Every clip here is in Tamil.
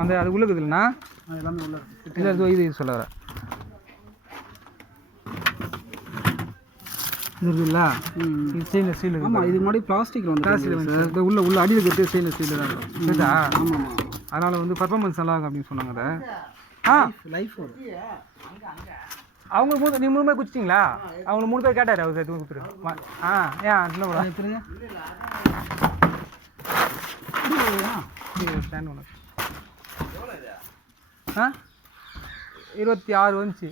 அந்த அது உள்ளே இருக்குதுல்லண்ணா எல்லாமே உள்ள இல்லை இது சொல்ல வர இது இருக்குல்ல இது ஸ்டெயின்லெஸ் ஸ்டீல் இருக்குது. ஆமாம், இது முன்னாடி பிளாஸ்டிக்கில் வந்து பிளாஸ்டிக் வந்து இந்த உள்ள அடியில் இருக்கிறது ஸ்டெயின்லெஸ் ஸ்டீல் தான் இருக்கும். சரிதா? ஆமாம், அதனால் வந்து பர்ஃபார்மன்ஸ் நல்லா இருக்கும் அப்படின்னு சொன்னாங்க. அதை லைஃப் வரும். அவங்க நீ 3 பேர் குச்சிட்டிங்களா? அவங்க 3 பேர் கேட்டார் அவர் எடுத்து கொடுத்துரு. ஏன் இல்லை ப்ரோ எடுத்துருங்க. ஸ்டாண்ட் ஒன்று 26 வந்துச்சு.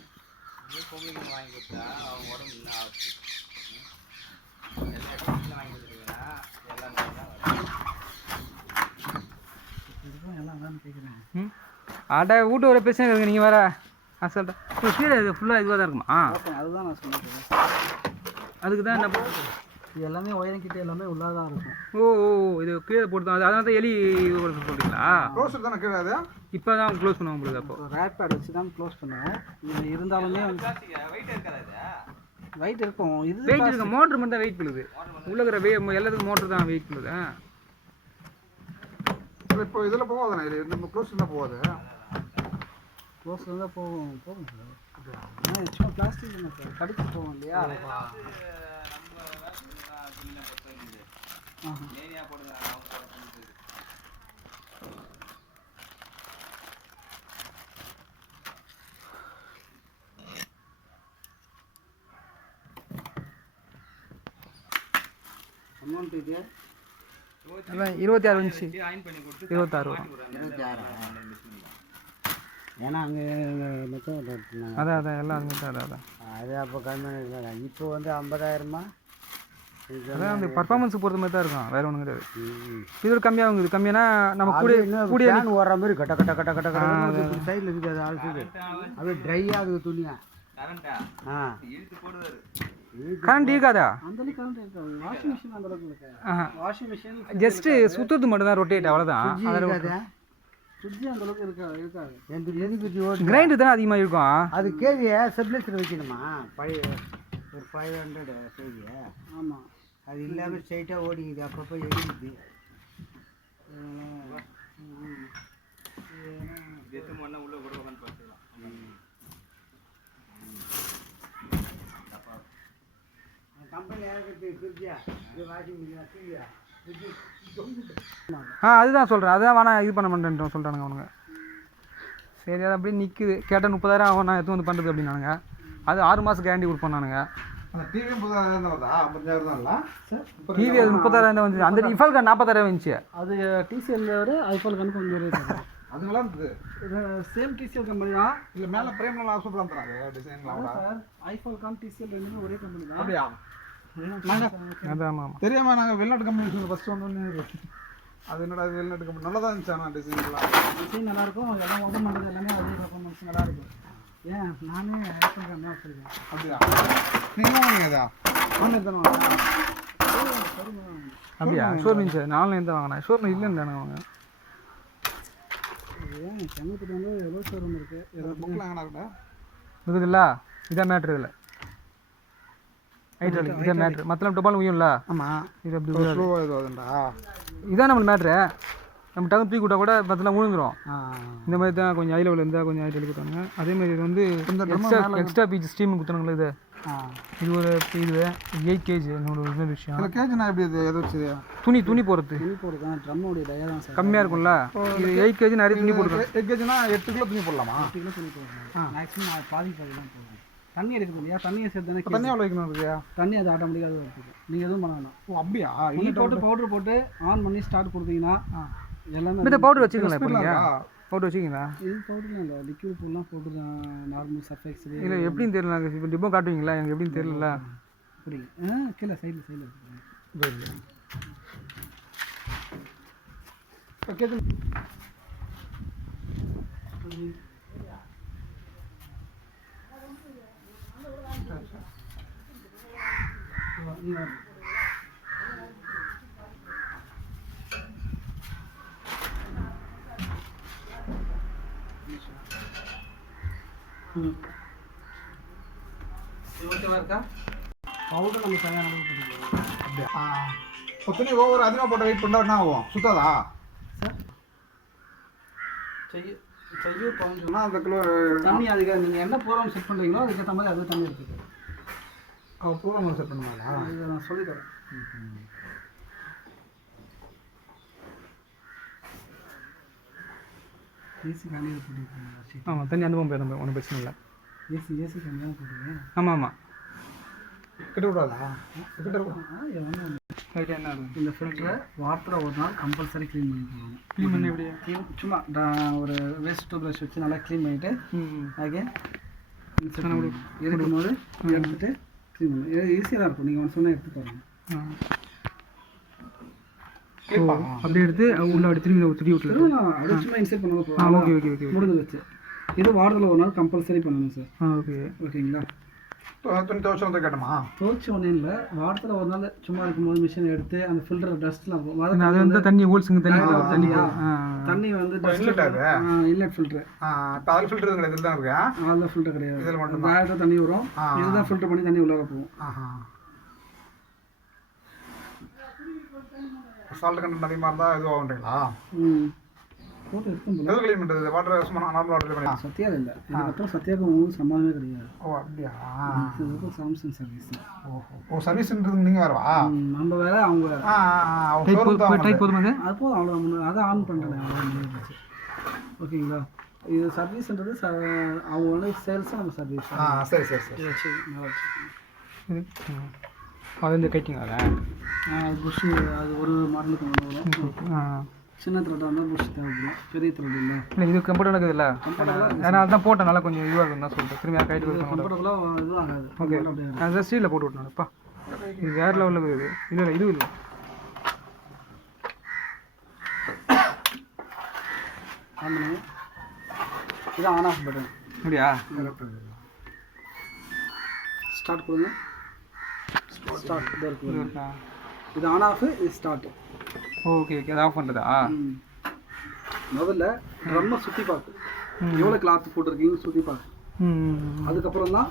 அட வீட்டு வர பிரச்சனை இருக்குது. நீங்கள் வேறு சொல்கிறேன் கீழே இது ஃபுல்லாக இதுவாக தான் இருக்குமா? அதுதான் நான் சொன்னேன். அதுக்கு தான் என்ன இது எல்லாமே ஒயரிங் கிட்ட எல்லாமே உள்ளே தான் இருக்கும். ஓ இது கீழே போட்டு தான் அதனால தான் எலி சொல்கிறீங்களா? க்ளோஸ் தானே கீழே அது இப்போ தான் க்ளோஸ் பண்ணுவாங்க உங்களுக்கு. அப்போ ரேட் பேட் வச்சு தான் க்ளோஸ் பண்ணுவேன். இது இருந்தாலுமே வெயிட் இருக்கும். இது வெயிட் இருக்கு. மோட்டர் மட்டும் தான் வெயிட் பண்ணுது. உள்ள இருக்கிற எல்லாத்துக்கும் மோட்டர் தான் வெயிட் பண்ணுது. இப்போ இதில் போகாதானே? இது நம்ம க்ளோஸ் தான் போகாது. க்ளோஸ் தான் போகும் சார். சும்மா பிளாஸ்டிக் சார் கடிச்சு போகும் இல்லையா? அமௌண்ட் இது 26 வந்துச்சு. 26 வரும். ஏன்னா அங்கே அதான் எல்லாம் அங்கே அதான் அது அப்போ கம்மியாக. இப்போ வந்து 50,000மா? அதான் அந்த பர்ஃபார்மன்ஸுக்கு பொறுத்த மாதிரி தான் இருக்கும். வேறு ஒன்றும் கிடையாது. இது ஒரு கம்மியாகுது. கம்மியானா நம்ம கூடிய ஓடுற மாதிரி கட்ட கட்ட கட்ட கட்ட கட்ட சைடில் இருக்குது. அது அழைச்சிது அப்படியே ட்ரையாக இருக்குது துணியா. கரண்ட் இருக்காதா? அந்தளவுக்கு கரண்ட் இருக்காது. வாஷிங் மிஷின் அந்த அளவுக்கு இருக்கு. வாஷிங் மிஷின் ஜஸ்ட்டு சுற்றுறது மட்டும் தான் ரொட்டேட், அவ்வளோதான். சுற்றி அந்த அளவுக்கு இருக்காது. கிரைண்டர் தானே அதிகமாக இருக்கும். அது கேவியை சப்ளைஸில் வைக்கணுமா? பழைய ஒரு 500 கேவியை. ஆமாம், அது இல்லாமல் ஸ்ட்ரைட்டாக ஓடிக்குது. அப்பப்போ எரியுது. அதுதான் சொல்கிறேன். அதான் வேணா இது பண்ண மாட்டேன் சொல்கிறானுங்க அவனுங்க. சரி, அது அப்படியே நிற்குது. கேட்டால் 30,000 ஆகும். நான் எடுத்து வந்து பண்ணுறது அப்படின்னானுங்க. அது 6 மாதம் கேரண்டி கொடுப்போம். டிவி 30,000 டிவி அது 30,000 தான் வந்துச்சு. அந்த இஃபால் கார்டு 40,000 வந்துச்சு. அது டிசிஎல் வேறு ஐஃபால் கணக்கு கொஞ்சம் ரேட். அது நல்லா இருந்தது. சேம் டிசிஎல் கம்பெனி தான். இல்லை மேலே பிரேம் நல்லா சூப்பராக தராங்க டிசைன்லாம். சார் ஐஃபால் கான் டிசிஎல் ரெண்டுமே ஒரே கம்பெனி தான். அப்படியா? அதான் தெரியாமல் நாங்கள் வெளிநாட்டு கம்பெனி ஃபஸ்ட்டு வந்தோன்னே அது என்னடா அது வெளிநாட்டு கம்பெனி நல்லா தான் இருந்துச்சு. ஆனால் டிசைன் நல்லாயிருக்கும். எல்லாம் ஓப்பன் பண்ணுறது எல்லாமே அதே பர்ஃபார்மன்ஸ் நல்லாயிருக்கும். ஏன் நானே ஐஃபோன் கம்பெனி வச்சுருக்கேன். அப்படியா? நீங்கள் வாங்கினதா? அப்படியா? ஷோரூம் சார் நானும் எந்த வாங்கினேன். ஷோரூம் இல்லைன்னு தானே வாங்க. ஏன் செங்கத்துக்கு வந்து எவ்வளோ ஷோரூம் இருக்குது? எதாவது புக்கில் வாங்கினா இருக்குதுல்ல. இதான் மேட்ரு. இதில் ஹைட்ராலிக் இதான் மேட்ரு. மற்றலாம் டொபாலும் உயும்ல. ஆமாம், இது அப்படி ஸ்லோவாக இதுவாகுதுண்டா. இதான் நம்மளுக்கு மேட்ரு. நம்ம டக்கு தூக்கி விட்டா கூட மற்றலாம் விழுந்துடும். இந்த மாதிரி தான் கொஞ்சம் ஹை லெவலில் இருந்தால் கொஞ்சம் ஹைட்ராலிக் கொடுத்தாங்க. அதேமாதிரி இது வந்து எக்ஸ்ட்ரா பீச் ஸ்டீம் கொடுத்தாங்களே. இது ஒரு 8 kg. இன்னொரு விஷயம் கேஜினா எப்படி? இது எது வச்சு துணி போடுறது ட்ரம்மோடைய டயா தான் சார். கம்மியாக இருக்கும்ல. இது 8 kg நிறைய துணி போடுறது. 8 kgனா 8 கிலோ துணி போடலாமா? 8 கிலோ துணி போடலாம். மேக்ஸிமம் பாதி தான் போடுறோம். தண்ணி எடுக்குது இல்லையா? தண்ணியை சேர்த்து தானே. தண்ணி எவ்வளோ வைக்கணும் இல்லையா? தண்ணி அது ஆட்டோமேட்டிக்காக வைக்கும். நீங்கள் எதுவும் பண்ண வேணாம். ஓ அப்படியா? பவுடர் போட்டு ஆன் பண்ணி ஸ்டார்ட் கொடுத்தீங்கன்னா எல்லாமே. இந்த பவுடர் வச்சுக்கலாம். இப்போ நீங்கள் பவுடர் வச்சுக்கிங்களா? இது பவுடர்லாம் இல்லை, லிக்விட் ஃபுல்லாம் பவுடர் தான். நார்மல் சர்ஃபெக்ஸ் இல்லை எப்படின்னு தெரியல. நாங்கள் இப்போ டிப்போ காட்டுவீங்களா? எனக்கு எப்படின்னு தெரியல. புரியல. கீழே சைடில் ஓகே. ஓகேவா இருக்கா? பவுடர் நம்ம தனியாக அப்படியா? துணி ஓவர் அதிகமாக போட்டு வெயிட் பண்ணால் என்ன ஆகும்? சுத்தாதா சார்? செய்யும் கொஞ்சம்னா அந்த கிலோ தண்ணி அதுக்கு நீங்கள் என்ன ப்ரோக்ராம் செட் பண்ணுறீங்களோ அதுக்கேற்ற மாதிரி அது தண்ணி இருக்குது. ப்ரோக்ராம் செட் பண்ணுவாங்களா? இதை நான் சொல்லித்தரேன். ஏசி காலையில் போட்டுருக்கீங்களா? ஆமாம், தண்ணி அனுபவம் போயிடும், ஒன்றும் பிரச்சனை இல்லை. ஏசி கம்மியாக போட்டுருங்க. ஆமாம் ஆமாம். கிட்ட விடாதா? கிட்ட என்ன இந்த ஃபில்டரை வாரத்தில் ஒரு நாள் கம்பல்சரி க்ளீன் பண்ணி போடுவாங்க. க்ளீன் பண்ணி எப்படி? சும்மா ஒரு வேஸ்ட் டூ ப்ரஷ் வச்சு நல்லா க்ளீன் பண்ணிவிட்டு அகேன் இருக்கும்போது எடுத்துகிட்டு க்ளீன் பண்ணி ஈஸியாக தான் இருக்கும். நீங்கள் ஒன்று சொன்னால் எடுத்து பாருங்கள். அப்படி எடுத்து உள்ள அப்படி திரும்பி துடி விட்டுலாம். அது சும்மா இன்செர்ட் பண்ணுவோம். ஓகே ஓகே ஓகே, முடிஞ்சு வச்சு இது வாரத்தில் ஒரு நாள் கம்பல்சரி பண்ணணும் சார். ஓகே ஓகேங்களா? துணி துவைச்சு வந்து கேட்டோமா? துவைச்சு ஒன்றும் இல்லை, வாரத்தில் ஒரு நாள் சும்மா இருக்கும்போது மிஷின் எடுத்து அந்த ஃபில்டர் டஸ்ட்லாம் இருக்கும். அது வந்து தண்ணி ஹோல்ஸுங்க தண்ணி தண்ணி வந்து இன்லெட் ஃபில்டர். அதில் ஃபில்டர் கிடையாது, இதில் தான் இருக்கா? அதில் ஃபில்டர் கிடையாது, இதில் மட்டும் தான் தண்ணி வரும். இதுதான் ஃபில்டர் பண்ணி தண்ணி உள்ளார போகும். சால்ட் கண்டென்ட் அதிகமாக இருந்தால் இது ஆகுன்றீங்களா? போட்டு எடுத்து எது க்ளீன் பண்ணுறது? வாட்டர் சும்மா நார்மல் வாட்டர் பண்ணி சத்தியாக இல்லை. இதுக்கப்புறம் சத்தியாவுக்கு உங்களுக்கு சம்மந்தமே கிடையாது. ஓ அப்படியா? இதுக்கும் சாம்சங் சர்வீஸ். ஓ சர்வீஸ்ன்றது நீங்கள் வேறவா? நம்ம வேறு அவங்க வேறு. டைப் போதும் அது? அது போதும், அவ்வளோ அதை ஆன் பண்ணுறேன். ஓகேங்களா? இது சர்வீஸ்ன்றது அவங்க வந்து சேல்ஸாக நம்ம சர்வீஸ். சரி சரி சரி அது இந்த கைட்டிங்களா? புஷ் அது ஒரு மாடலுக்கு ஒன்று வரும். சின்ன த்ரெட்டாக இருந்தால் புஷ் தேவைப்படும், பெரிய த்ரெட் இல்லை. இல்லை இது கம்ஃபர்டபுளாக இருக்குது இல்லை? ஏன்னா அதுதான் போட்டேன், நல்லா கொஞ்சம் இதுவாக இருக்குன்னு தான் சொல்லிட்டு திரும்பி கைட்டு கம்ஃபர்டபுளாக இதுவும் ஆகாது. ஓகே, அதுதான் ஸ்டீலில் போட்டு விட்டணும்ப்பா. இது வேறு லெவலில் இருக்குது. இல்லை இல்லை இதுவும் இல்லை. ஆமாம், இது ஆன் ஆஃப் பட்டன். அப்படியா? ஸ்டார்ட் கொடுங்க. ஸ்டார்ட் இதாக இருக்குது. இது ஆன் ஆஃப், இது ஸ்டார்ட். ஓகே ஓகே, அது ஆஃப் பண்ணுறதா? முதல்ல ட்ரம்மை சுற்றி பார்த்து எவ்வளோ கிளாத் போட்டிருக்கீங்க சுற்றி பார்த்து. அதுக்கப்புறம் தான்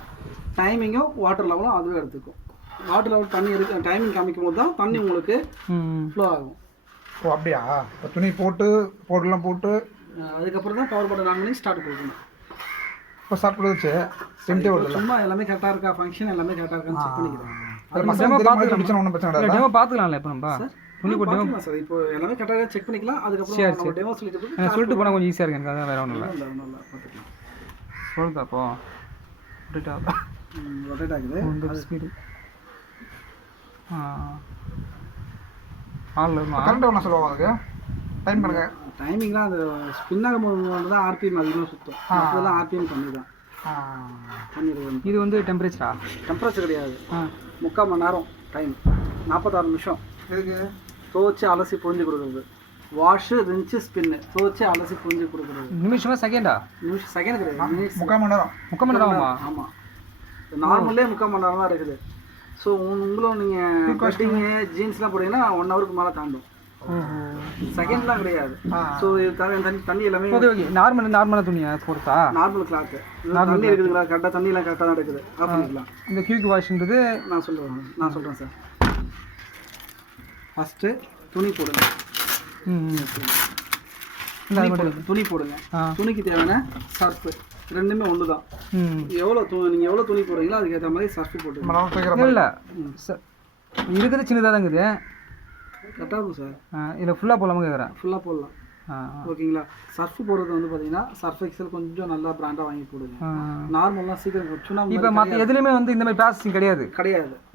டைமிங்கும் வாட்டர் லெவலும் அதுவே எடுத்துக்கும். வாட்டர் லெவல் தண்ணி எடுக்க டைமிங் காமிக்கும் போது தான் தண்ணி உங்களுக்கு ஃப்ளோ ஆகும். ஓ அப்படியா? இப்போ துணி போட்டுலாம் போட்டு அதுக்கப்புறம் தான் பவர் பட்டன் ஆன் பண்ணி ஸ்டார்ட் கொடுக்கணும். இப்போ ஸ்டார்ட் கொடுத்து சும்மா எல்லாமே கரெக்டாக இருக்கா, ஃபங்க்ஷன் எல்லாமே கரெக்டாக இருக்கான்னு செக் பண்ணிக்கிறேன். பார்த்துக்கலாம்ல இப்போ நம்ம துணி போட்டு சார். இப்போ எல்லாமே கரெக்டாக செக் பண்ணிக்கலாம். அதுக்கப்புறம் டெமோ சொல்லிட்டு போனால் கொஞ்சம் ஈஸியாக இருக்கு எனக்கு. அதான் வேற ஒன்றும் இல்லை. பார்த்துக்கலாம். சொல்லுதா அப்போ ரொட்டேட் ஆகுது ஸ்பீடு. கரண்ட் எவ்வளோ சொல்லுவாங்க அதுக்கு? டைம் பண்ணுங்க. டைமிங்லாம் அது ஸ்பின் ஆகும்போது தான் ஆர்பிஎம் அதிகமாக சுற்றும். அதெல்லாம் ஆர்பிஎம் கம்மி தான். இது வந்து டெம்பரேச்சரா? டெம்பரேச்சர் கிடையாது, 3/4 மணி நேரம் டைம், 46 நிமிஷம். இதுக்கு துவச்சி அலசி புரிஞ்சு கொடுக்குறது. வாஷு, ரின்ச்சு, ஸ்பின்னு, துவச்சி அலசி புரிஞ்சு கொடுக்குறது. நிமிஷமா செகண்டா? நிமிஷம் செகண்ட் கிடையாது, 3/4 மணி நேரம். 3/4 மணி நேரமா? ஆமாம், நார்மலே 3/4 மணி நேரம் தான் இருக்குது. ஸோ உங்களும் நீங்கள் கட்டிங்கு ஜீன்ஸ்லாம் போட்டிங்கன்னா 1 ஹவருக்கு மேலே தாண்டும். செகண்ட்லாம் கிடையாது. ஸோ தண்ணி எல்லாமே நார்மலான துணியா பொறுத்தா? Normal cloth. தண்ணி இருக்குதுங்களா கரெக்டாக? தண்ணியெல்லாம் கரெக்டாக தான் இருக்குது. ஆஃப் பண்ணிக்கலாம். இந்த கியூக் வாஷ்ன்றது நான் சொல்கிறேன் சார். ஃபஸ்ட்டு துணி போடுங்க. துணி போடுங்க. துணிக்கு தேவையான சர்ஃபு ரெண்டுமே ஒன்று தான். நீங்கள் எவ்வளோ துணி போடுறீங்களோ அதுக்கேற்ற மாதிரி சர்ஃபு போட்டுருங்க. இல்லை இருக்குது, சின்னதாக தான் இருக்குது. கரெக்டாக இருக்கும் சார். இதில் ஃபுல்லாக போடலாமா கேட்குறேன்? ஃபுல்லாக போடலாம். ஓகேங்களா? சர்ஃப் போடுறது வந்து பார்த்தீங்கன்னா சர்ஃப் எக்ஸல் கொஞ்சம் நல்லா பிராண்டாக வாங்கி போடுங்க. நார்மலாக சீக்கிரம் சுண்ணா. இப்போ மற்ற எதுலையுமே வந்து இந்த மாதிரி ப்ராசஸிங் கிடையாது.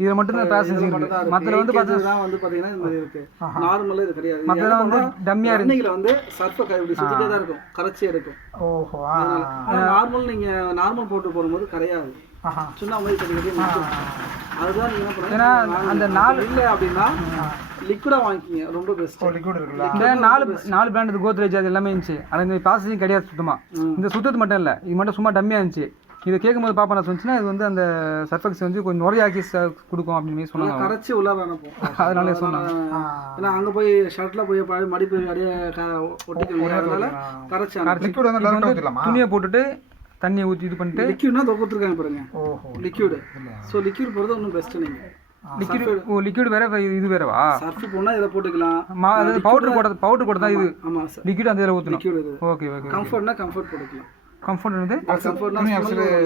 இதில் மட்டும் தான் ப்ராசஸிங் இருக்குது. மற்றதில் வந்து பார்த்தீங்கன்னா இந்த மாதிரி இருக்குது. நார்மலாக இது கிடையாது. மற்றதில் வந்து டம்மியாக இருக்குது. வந்து சர்ஃபை இப்படி சுற்றிட்டே தான் இருக்கும், கரைச்சி எடுக்கும். ஓஹோ. நார்மல் நீங்கள் நார்மல் போட்டு போடும்போது கிடையாது, சுண்ணா மாதிரி கிடையாது. அதுதான் நீங்கள் என்ன பண்ணுங்க, அந்த 4 இல்லை அப்படின்னா லிக்விடாக வாங்கிக்கிங்க, ரொம்ப பெஸ்ட். லிக்விட் இருக்குல்ல, இந்த 4 பிராண்ட் கோத்ரேஜ் அது எல்லாமே இருந்துச்சு. ஆனால் இந்த ப்ராசஸிங் கிடையாது சுத்தமாக. இந்த சுத்தத்து மட்டும் இல்லை, இது மட்டும் சும்மா டம்மியாக இருந்துச்சு. இதை கேட்கும்போது பாப்பா நான் சொன்னிச்சுன்னா இது வந்து அந்த சர்ஃபெக்ஸ் வந்து கொஞ்சம் நுரையாக்கி கொடுக்கும் அப்படின்னு சொன்னாங்க. கரைச்சி உள்ளார அனுப்பும். அதனால சொன்னாங்க. ஏன்னா அங்கே போய் ஷர்ட்டில் போய் மடிப்பு அப்படியே ஒட்டிக்கிறதுனால கரைச்சி துணியை போட்டுட்டு தண்ணியை ஊற்றி இது பண்ணிட்டு லிக்யூட்னா தொகுத்துருக்காங்க பாருங்க. ஓஹோ, லிக்யூடு. ஸோ லிக்யூட் போகிறது ஒன்றும் பெஸ்ட்டு. நீங்கள் லிக்விட் வேற இது வேறவா? சர்ஃப் போனா இத போட்டுக்கலாம். அது பவுடர் போட தான் இது. ஆமா சார். லிக்விட் அந்த இதல ஊத்தணும். லிக்விட் இது. Okay okay. கம்ஃபர்ட்னா கம்ஃபர்ட் போட்டுக்கலாம். கம்ஃபர்ட் வந்து கம்ஃபர்ட்னா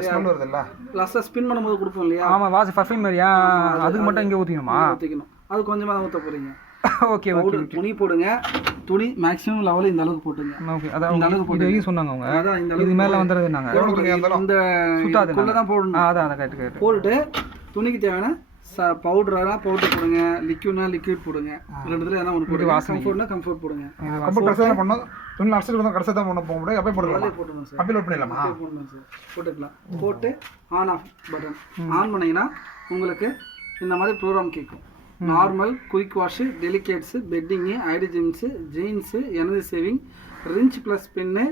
ஸ்மெல் வருதுல்ல. லாஸ்டா ஸ்பின் பண்ணும்போது கொடுப்போம் இல்லையா? ஆமா வாஷ் பர்ஃப்யூம் மாதிரியா? அதுக்கு மட்டும் இங்க ஊத்திக்கணுமா? ஊத்திக்கணும். அது கொஞ்சமா தான் ஊத்த போறீங்க. Okay okay. துணி போடுங்க. துணி மேக்ஸिमम லெவல் இந்த அளவுக்கு போடுங்க. ஓகே. அத இந்த அளவுக்கு போட்டு இது சொன்னாங்க அவங்க. அதான் இந்த அளவுக்கு இது மேல வந்துறதுனாங்க. இந்த சுத்தாதுக்குள்ள தான் போடணும். அதான் கரெக்ட். போட்டுட்டு துணிக்கு தேவையான பவுடரா பவுடர் போடுங்க. லிக்விட்னா லிக்விட் போடுங்க. ரெண்டுத்துல எதனா ஒன்னு போடுங்க. கம்ஃபர்ட்னா கம்ஃபர்ட் போடுங்க. கம்ஃபர்ட் கரெக்ட்டா பண்ணனும். துணி அலசி வந்து கரெக்ட்டா தான் பண்ண போக முடியும். அப்படியே போடலாம். அப்படியே போடணும் சார். அப்படியே லோட் பண்ணிடலாமா? அப்படியே போடணும் சார். போட்டுக்கலாம். போட்டு ஆன் ஆஃப் பட்டன் ஆன் பண்ணீங்கன்னா உங்களுக்கு இந்த மாதிரி ப்ரோகிராம் கேட்கும். Normal, quick wash, delicates, bedding, ஐடிஜிம்ஸ், jeans, energy saving, rinse plus spin,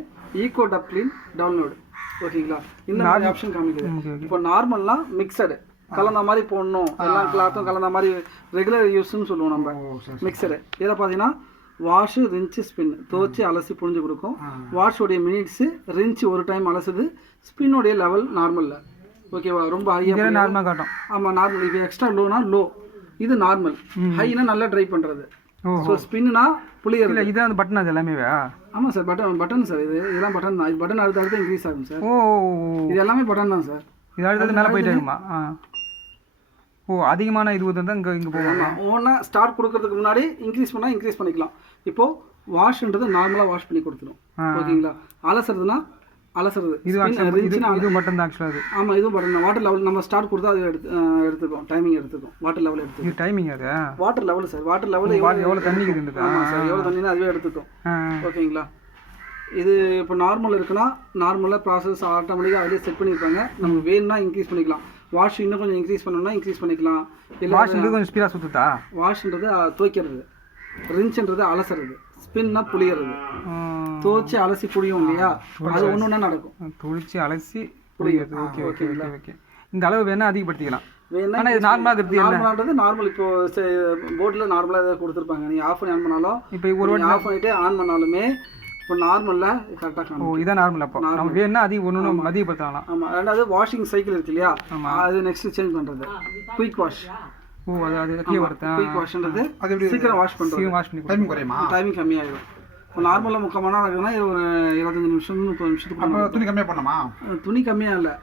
eco டப்ளின் டவுன்லோட். ஓகேங்களா? இந்த மாதிரி ஆப்ஷன் காமிக்குது. இப்போ நார்மல்னா மிக்சடு கலந்த மாதிரி போடணும். எல்லா கிளாத்தும் கலந்த மாதிரி ரெகுலர் யூஸ்ன்னு சொல்லுவோம் நம்ம. மிக்சடு இதில் பார்த்தீங்கன்னா வாஷு, ரிஞ்சு, ஸ்பின் துவச்சி அலசி புரிஞ்சு கொடுக்கும். வாஷோடைய மினிட்ஸு, ரிஞ்சு ஒரு டைம் அலசுது, ஸ்பின்னோடைய லெவல் நார்மலில். ஓகேவா? ரொம்ப ஹையாக நார்மலாக காட்டும். ஆமாம் நார்மல். இப்போ எக்ஸ்ட்ரா லோனா லோ, இது நார்மல். ஹைனா நல்லா ட்ரை பண்ணுறது. ஸோ ஸ்பின்னா புளியர். இல்லை இதான் பட்டன் அது எல்லாமே. ஆமாம் சார். Button sir. இதெல்லாம் பட்டன் தான். பட்டன் அடுத்து இன்க்ரீஸ் ஆகும் சார். ஓ இது எல்லாமே பட்டன் தான் சார். இது அடுத்தது மேலே போயிட்டே இருக்குமா? ஓ அதிகமான இது வந்து இங்கே போவாங்க. ஒன்றா ஸ்டார்ட் கொடுக்கறதுக்கு முன்னாடி இன்க்ரீஸ் பண்ணால் இன்க்ரீஸ் பண்ணிக்கலாம். இப்போது வாஷ்ன்றது நார்மலாக வாஷ் பண்ணி கொடுத்துரும். ஓகேங்களா? அலசுறதுனா அலசுறது. இது பட்டன் தான் ஆக்சுவலாக அது. ஆமாம் இதுவும் பட்டன் தான். வாட்டர் லெவல் நம்ம ஸ்டார்ட் கொடுத்தா அது எடுத்துக்கும். டைமிங் எடுத்துக்கும். வாட்டர் லெவல் எடுத்துக்கும். இது டைமிங் அது water level sir. Water level எவ்வளோ தண்ணி இருக்குது? ஆமாம் சார். எவ்வளோ தண்ணினா அதுவே எடுத்துக்கும். ஓகேங்களா? இது இப்போ நார்மல் இருக்குன்னா நார்மலாக ப்ராசஸ் ஆட்டோமேட்டிக்காக அதிலே செட் பண்ணியிருப்பாங்க. நமக்கு வேணும்னா இன்க்ரீஸ் பண்ணிக்கலாம். வாஷ் இன்னும் கொஞ்சம் இன்க்ரீஸ் பண்ணணும்னா இன்க்ரீஸ் பண்ணிக்கலாம். இல்லை வாஷ்ன்றது கொஞ்சம் ஸ்பீடாக சுற்றுதா? வாஷ்ன்றது துவைக்கிறது, ரிஞ்சுன்றது அலசுறது, ஸ்பின்னா புளியறது. துவைச்சி அலசி புளியும் இல்லையா? அது ஒன்று ஒன்றா நடக்கும். துவைச்சி அலசி புளியறது. Okay okay okay. இந்த அளவு வேணால் அதிகப்படுத்திக்கலாம். வேணா இது நார்மலான்றது நார்மல். இப்போ போர்டில் நார்மலாக ஏதாவது கொடுத்துருப்பாங்க. நீங்கள் ஆஃப் பண்ணி ஆன் பண்ணாலும் இப்போ ஒரு ஆஃப் பண்ணிவிட்டு ஆன் பண்ணாலுமே இப்போ நார்மலில் கரெக்டாக காணும். ஓ இதான் நார்மல். அப்போ நம்ம வேணா அதிகப்படுத்தலாம். ஆமாம். ரெண்டாவது வாஷிங் சைக்கிள் இருக்கு இல்லையா? அது நெக்ஸ்ட் சேஞ்ச் பண்ணுறது குயிக் வாஷ். ஓ அது குயிக் வாஷ்ன்றது சீக்கிரம் வாஷ் பண்ணுறது. டைமிங் குறையுமா? டைமிங் கம்மியாகிடும். இப்போ நார்மலாக 3/4 மணி நேரம் இருக்குன்னா இது ஒரு 25 நிமிஷம் 30 நிமிஷத்துக்கு. துணி கம்மியாக பண்ணணுமா? துணி கம்மியாக இல்லை.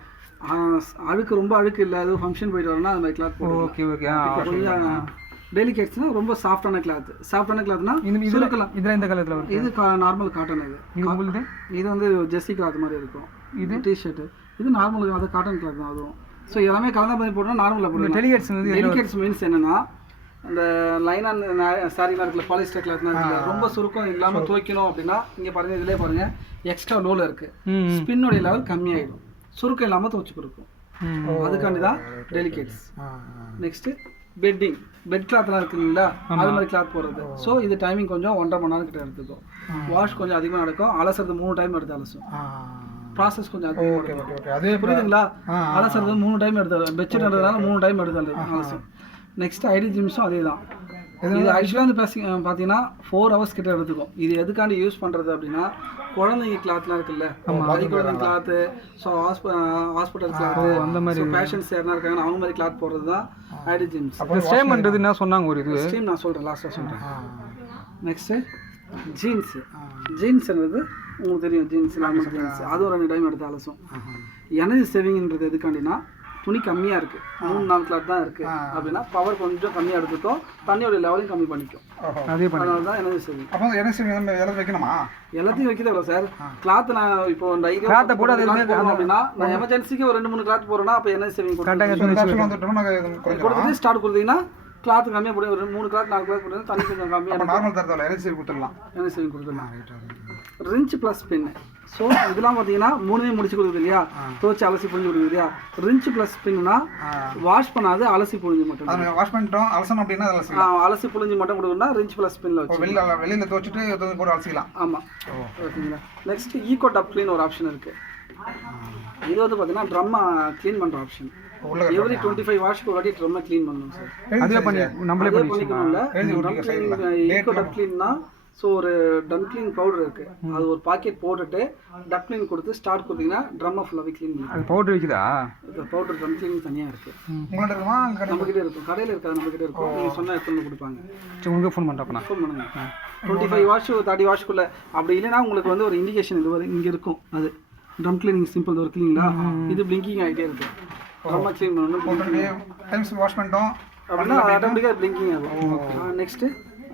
அழுக்கு ரொம்ப அழுக்கு இல்லை. அது ஃபங்க்ஷன் போயிட்டு வரணும்னா அது மாதிரி கிளாத் போடுவோம். Okay okay. கொஞ்சம் டெலிகேட்ஸ்னா ரொம்ப சாஃப்டான கிளாத். சாஃப்டான கிளாத்னா இதில் இந்த கலரில் வரும். இது நார்மல் காட்டன். இது வந்து ஜெர்சி கிளாத் மாதிரி இருக்கும். இது டிஷர்ட். இது நார்மல். அது காட்டன் கிளாத் தான். அதுவும் ஸோ எல்லாமே கலந்தா பண்ணி போட்டோம்னா நார்மலாக போடுவோம். டெலிகேட்ஸ் மீன்ஸ் என்னன்னா அந்த லைனான் சாரீலாம் இருக்குல்ல, பாலிஸ்டர் கிளாத்னா இருக்குல்ல, ரொம்ப சுருக்கம் இல்லாமல் துவைக்கணும் அப்படின்னா இங்கே பாருங்கள். இதிலே பாருங்கள் எக்ஸ்ட்ரா லோவில் இருக்குது. ஸ்பின்னோடைய லெவல் கம்மியாகிடும். சுருக்கம் இல்லாமல் துவைச்சி கொடுக்கும். அதுக்காண்டி தான் டெலிகேட்ஸ். Next bedding. பெட் கிளாத்லாம் இருக்குங்களா? அது மாதிரி கிளாத் போடுறது. ஸோ இது டைமிங் கொஞ்சம் 1.5 மணி நேரம் கிட்ட எடுத்துக்கும். வாஷ் கொஞ்சம் அதிகமாக நடக்கும். அலசுறது 3 டைம் எடுத்து அலசும். ப்ராசஸ் கொஞ்சம் அதிகமாக புரியுதுங்களா? அலசுறது 3 டைம் எடுத்து பெட்ஷீட்ன்றதுனால 3 டைம் எடுத்து அலசும். நெக்ஸ்ட் ஐடி ஜிம்ஸும் அதே தான். இது ஆக்சுவலாக வந்து பார்த்தீங்கன்னா 4 hours கிட்ட எடுத்துக்கும். இது எதுக்காண்டி யூஸ் பண்ணுறது அப்படின்னா குழந்தைங்க கிளாத்லாம் இருக்குல்ல, குழந்தைங்க கிளாத்து, ஸோ ஹாஸ்பிட்டல் கிளாத்து, அந்த மாதிரி பேஷண்ட்ஸ் யாருனா இருக்காங்க அவங்க மாதிரி கிளாத் போடுறது தான் ஐடி ஜிம்ஸ். ஸ்டேம் பண்ணுறது என்ன சொன்னாங்க ஒரு இது ஸ்டேம் நான் சொல்கிறேன் லாஸ்ட்டாக சொல்கிறேன். Next jeans. ஜீன்ஸ்ன்றது உங்களுக்கு தெரியும். ஜீன்ஸ் நார்மல் ஜீன்ஸ் அது ஒரு 2 டைம் எடுத்து அலசும். எனர்ஜி சேவிங்ன்றது எதுக்காண்டினா துணி கம்மியாக இருக்குது, 3-4 கிளாத் தான் இருக்குது அப்படின்னா பவர் கொஞ்சம் கம்மியாக எடுத்துக்கும். தண்ணியோட லெவலையும் கம்மி பண்ணிக்கும். அதனால தான் எனர்ஜி சேவிங். அப்போ எனர்ஜி சேவிங் எல்லாத்தையும் வைக்கணுமா? எல்லாத்தையும் வைக்கிறதில்ல சார். கிளாத் நான் இப்போ கிளாத்தை போட அப்படின்னா நான் எமர்ஜென்சிக்கு ஒரு 2-3 கிளாத் போகிறேன்னா அப்போ எனர்ஜி சேவிங் கொடுத்துட்டு ஸ்டார்ட் கொடுத்தீங்கன்னா கிளாத் கம்மியாக போட்டு ஒரு 3 கிளாத் 4 கிளாத் போட்டு தண்ணி கொஞ்சம் கம்மியாக நார்மல் தரத்தில் எனர்ஜி சேவிங் கொடுத்துடலாம். எனர்ஜி சேவிங் கொடுத்துடலாம். ரிஞ்ச் ப்ளஸ் பின். ஸோ இதெல்லாம் பார்த்தீங்கன்னா 3 முடிச்சு கொடுக்குது இல்லையா? துவச்சி அலசி புரிஞ்சு கொடுக்குது இல்லையா? ரிஞ்ச் ப்ளஸ் பின்னா வாஷ் பண்ணாது அலசி புரிஞ்சு மட்டும். வாஷ் பண்ணிட்டோம் அலசணும் அப்படின்னா அலசி புரிஞ்சு மட்டும் கொடுக்கணும்னா ரிஞ்ச் ப்ளஸ் பின்ல வச்சு வெளியில் துவச்சிட்டு போட்டு அலசிக்கலாம். ஆமாம். ஓகேங்களா? நெக்ஸ்ட் ஈகோ டப் க்ளீன் ஒரு ஆப்ஷன் இருக்குது. இது வந்து பார்த்தீங்கன்னா ட்ரம்மை க்ளீன் பண்ணுற ஆப்ஷன். எவ்ரி 25 வாஷ்க்கு ஒரு வாட்டி ட்ரம்மை க்ளீன் பண்ணணும் சார். அதே பண்ணி நம்மளே பண்ணிக்கணும்ல. ஈகோ டப் க்ளீன்னா ஸோ ஒரு ட்ரம் க்ளீன் பவுடர் இருக்குது, அது ஒரு பாக்கெட் போட்டுட்டு டப் க்ளீன் கொடுத்து ஸ்டார்ட் கொடுத்தீங்கன்னா ட்ரம்மை ஃபுல்லாகவே க்ளீன் பண்ணி அது பவுடர் வைக்குதா? இந்த பவுடர் ட்ரம் க்ளீன் தனியாக இருக்குது. உங்கள்கிட்ட இருக்குமா? நம்மக்கிட்ட இருக்கும், கடையில் இருக்காது, நம்மக்கிட்ட இருக்கும். நீங்கள் சொன்னால் எடுத்துன்னு கொடுப்பாங்க. சரி, உங்களுக்கு ஃபோன் பண்ணுறப்பண்ணா ஃபோன் பண்ணுங்க. 25 வாஷ் 30 வாஷ்க்குள்ளே அப்படி இல்லைன்னா உங்களுக்கு வந்து ஒரு இண்டிகேஷன் இது இங்கே இருக்கும். அது ட்ரம் க்ளீனிங் சிம்பிள் ஒரு க்ளீனிங்களா, இது பிளிங்கிங் ஆகிட்டே இருக்குது. ட்ரம்மை க்ளீன் பண்ணணும் டைம்ஸ் வாஷ் பண்ணிட்டோம் அப்படின்னா ஆட்டோமேட்டிக்காக பிளிங்கிங் ஆகும். நெக்ஸ்ட்டு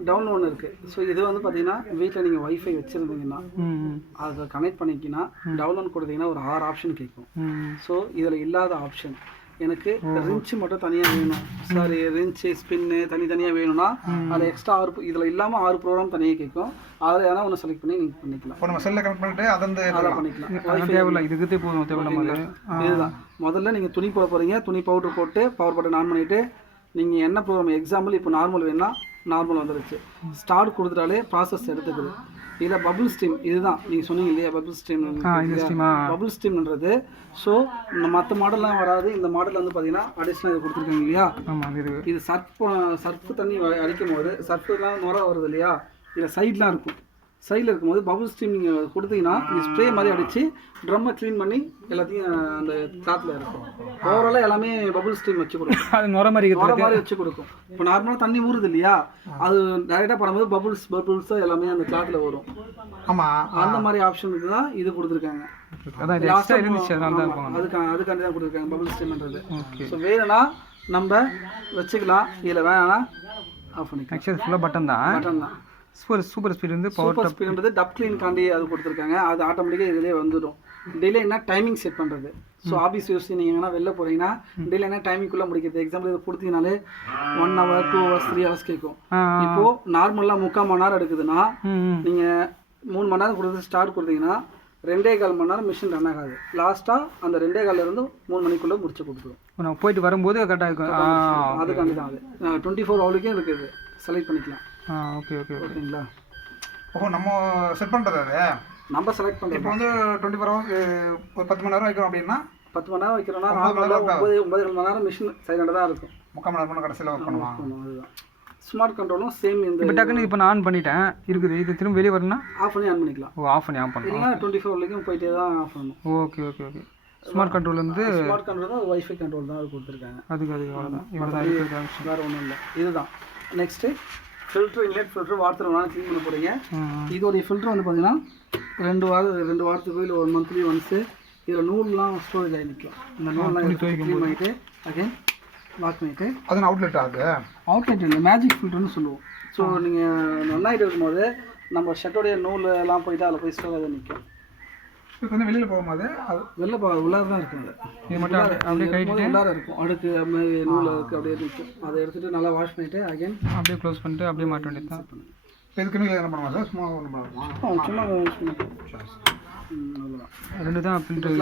டவுன் ஒன்று இருக்குது. ஸோ இது வந்து பார்த்தீங்கன்னா வீட்டில் நீங்கள் வைஃபை வச்சுருந்தீங்கன்னா அதை கனெக்ட் பண்ணிக்கிங்கன்னா டவுன்லோட் கொடுத்தீங்கன்னா ஒரு 6 ஆப்ஷன் கேட்கும். ஸோ இதில் இல்லாத ஆப்ஷன் எனக்கு ரின்ச்சு மட்டும் தனியாக வேணும், சாரி ரின்ச்சு ஸ்பின்னு தனித்தனியாக வேணும்னா அதில் எக்ஸ்ட்ரா 6 இதில் இல்லாமல் 6 ப்ரோக்ராம் தனியாக கேட்கும். அதில் ஏன்னா ஒன்று செலக்ட் பண்ணி நீங்கள் பண்ணிக்கலாம். இப்போ நம்ம செல்லில் கனெக்ட் பண்ணிட்டு அதை பண்ணிக்கலாம். தேவையில்லை, இதுக்கு போதும் தேவையில்லை. இதுதான் முதல்ல நீங்கள் துணி போட போகிறீங்க, துணி பவுடர் போட்டு பவர் பட்டன் ஆன் பண்ணிவிட்டு நீங்கள் என்ன ப்ரோக்ராம் எக்ஸாம்பிள் இப்போ நார்மல் வேணும்னா நார்மல் வந்துருச்சு, ஸ்டார்ட் கொடுத்துட்டாலே ப்ராசஸ் எடுத்துக்குது. இதில் பபுள் ஸ்டீம் இதுதான் நீங்கள் சொன்னீங்க இல்லையா, பபுள் ஸ்டீம். பபுள் ஸ்டீம்ன்றது ஸோ மற்ற மாடல்லாம் வராது. இந்த மாடல் வந்து பார்த்தீங்கன்னா அடிஷ்னல் இது கொடுத்துருக்காங்க இல்லையா. இது சர்ஃப் தண்ணி அடிக்கும் போது சர்ஃப்லாம் நுர வருது இல்லையா, இதில் சைட்லாம் இருக்கும். சைடில் இருக்கும்போது பபுள் ஸ்டீம் நீங்கள் கொடுத்தீங்கன்னா இது ஸ்ப்ரே மாதிரி அடித்து ட்ரம்மை க்ளீன் பண்ணி எல்லாத்தையும் அந்த கிளாத்தில் இருக்கும். ஓவராலாக எல்லாமே பபுள் ஸ்டீம் வச்சு கொடுக்கும். அது நுர மாதிரி வச்சு கொடுக்கும். இப்போ நார்மலாக தண்ணி ஊறுது இல்லையா, அது டைரெக்டாக பண்ணும்போது பபுள்ஸாக எல்லாமே அந்த கிளாத்தில் வரும். ஆமாம், அந்த மாதிரி ஆப்ஷனுக்கு தான் இது கொடுத்துருக்காங்க. அதுக்காண்டி தான் கொடுத்துருக்காங்க பபுள் ஸ்டீம்ன்றது. ஸோ வேணும்னா நம்ம வச்சுக்கலாம், இதில் வேணாம்னா ஆஃப் பண்ணிக்கலாம். ஃபுல்லாக பட்டன் தான். சூப்பர் ஸ்பீட் வந்து பவர் ஸ்பீடுன்றது டப் க்ளீன் காண்டி அது கொடுத்துருக்காங்க. அது ஆட்டோமேட்டிக்காக இதிலே வந்துடும். டிலேனா டைமிங் செட் பண்ணுறது. ஸோ ஆஃபீஸ் யூஸ் நீங்கள் எங்கன்னா வெளில போகிறீங்கன்னா டிலேனா டைமிங்குள்ளே முடிக்கிறது. எக்ஸாம்பிள் இதை கொடுத்தீங்கனாலே 1 hour 2 hours 3 hours கேட்கும். இப்போது நார்மலாக 3/4 மணி நேரம் எடுக்குதுன்னா நீங்கள் 3 மணி நேரம் கொடுத்து ஸ்டார்ட் கொடுத்தீங்கன்னா 2.25 மணி நேரம் மிஷின் ரன் ஆகாது. லாஸ்ட்டாக அந்த 2.25 3 மணிக்குள்ளே முடிச்சு கொடுத்துரும். நான் போயிட்டு வரும்போது கரெக்டாக இருக்கும். அதுக்காண்டி தான் அது 24 ஹவருக்கும் இருக்குது, செலக்ட் பண்ணிக்கலாம். ஓகே ஓகேங்களா. நம்ம செட் பண்ணுறது அது நம்ம செலக்ட் பண்ணுறோம். இப்போ வந்து 24 hours ஒரு 10 மணி நேரம் வைக்கிறோம் அப்படின்னா 10 மணி நேரம் வைக்கிறோம்னா 9 மணி நேரம் மிஷின் சைலண்டாக தான் இருக்கும். 3/4 மணி நேரம் கடைசியில் ஒர்க் பண்ணுவோம். அதுதான் ஸ்மார்ட் கண்ட்ரோலும் சேம். இந்த இப்போ டக்குன்னு இப்போ நான் ஆன் பண்ணிட்டேன் இருக்குது, இது திரும்ப வெளியே வரணும்னா ஆஃப் பண்ணி ஆன் பண்ணிக்கலாம். ஆஃப் பண்ணி ஆன் பண்ணலாம். இல்லைனா 24 வரைக்கும் போயிட்டே தான் ஆஃப் பண்ணணும். ஓகே. ஸ்மார்ட் கண்ட்ரோல் வந்து ஸ்மார்ட் கண்ட்ரோல் தான், வைஃபை கண்ட்ரோல் தான் கொடுத்துருக்காங்க. அதுக்கு அவ்வளோதான், இவ்வளோ தான் இருக்குது, வேறு ஒன்றும் இல்லை. இதுதான் நெக்ஸ்ட்டு ஃபில்ட்ரு. இன்லெட் ஃபில்ட்ரு வாரத்தில் வேணாலும் க்ளீன் பண்ண போகிறீங்க. இதோடைய ஃபில்ட்ரு வந்து பார்த்தீங்கன்னா 2 வாரத்துக்கு இல்லை 1 monthly ஒன்ஸு இதில் நூல்லாம் ஸ்டோரேஜ் ஆகி நிற்கும். இந்த நூல்லாம் க்ளீன் பண்ணிவிட்டு அகைன் லாக் பண்ணிவிட்டு அது அவுட்லெட் ஆகுது. அவுட்லெட் இல்லை, மேஜிக் ஃபில்டர்னு சொல்லுவோம். ஸோ நீங்கள் நல்லாயிட்டு இருக்கும்போது நம்ம ஷர்ட்டோடைய நூல் எல்லாம் போயிட்டு அதில் போய் ஸ்டோர் ஆகி நிற்கும். இப்போ வந்து வெளியில் போகும்போது அது வெளில உள்ளார தான் இருக்கும். அது மட்டும் அப்படியே கைட்டு உள்ளார இருக்கும். அடுக்கு மாதிரி நூல் இருக்குது, அப்படியே நிற்கும். அதை எடுத்துகிட்டு நல்லா வாஷ் பண்ணிவிட்டு அகைன் அப்படியே க்ளோஸ் பண்ணிட்டு அப்படியே மாட்ட வேண்டியது தான். இதுக்கு நீங்கள் என்ன பண்ணுவோம் சார்? சும்மா ஒன்று பண்ணுவோம். சும்மா அவ்வளோதான். 2 தான் ஃபில்ட்ரு.